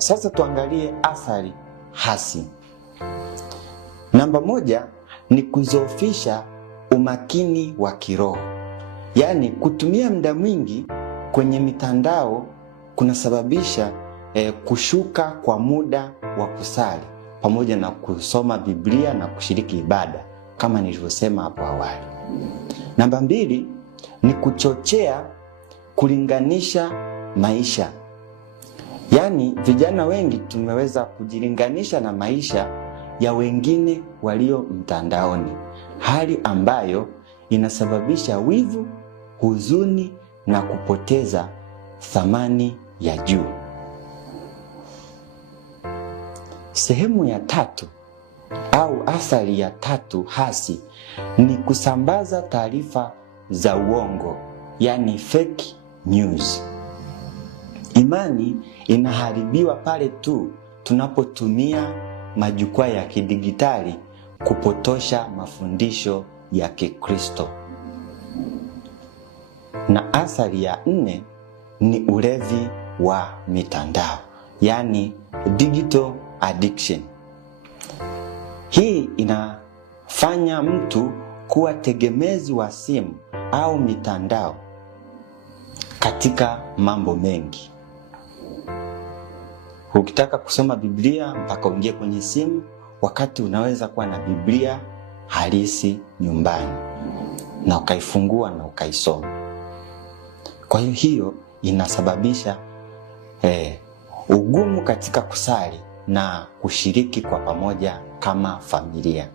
Sasa tuangalie athari hasi. Namba 1 ni kudhoofisha umakini wa kiroho. Yaani kutumia muda mwingi kwenye mitandao kunasababisha kushuka kwa muda wa kusali pamoja na kusoma Biblia na kushiriki ibada kama nilivyosema hapo awali. Namba 2 ni kuchochea kulinganisha maisha. Yaani vijana wengi tumeweza kujilinganisha na maisha ya wengine walio mtandaoni, hali ambayo inasababisha wivu, huzuni na kupoteza thamani ya juu. Sehemu ya 3 au athari ya 3 hasi ni kusambaza taarifa za uongo, yani fake news. Imani inaharibiwa pale tu tunapotumia majukwaa ya kidigitali kupotosha mafundisho ya Kikristo. Na athari ya 4 ni ulevi wa mitandao, yani digital addiction. Hii inafanya mtu kuwa tegemezi wa simu au mitandao katika mambo mengi. Ukitaka kusoma Biblia mpaka uingie kwenye simu, wakati unaweza kuwa na Biblia halisi nyumbani na ukaifungua na ukaisoma. Kwa hiyo inasababisha ugumu katika kusali na kushiriki kwa pamoja kama familia.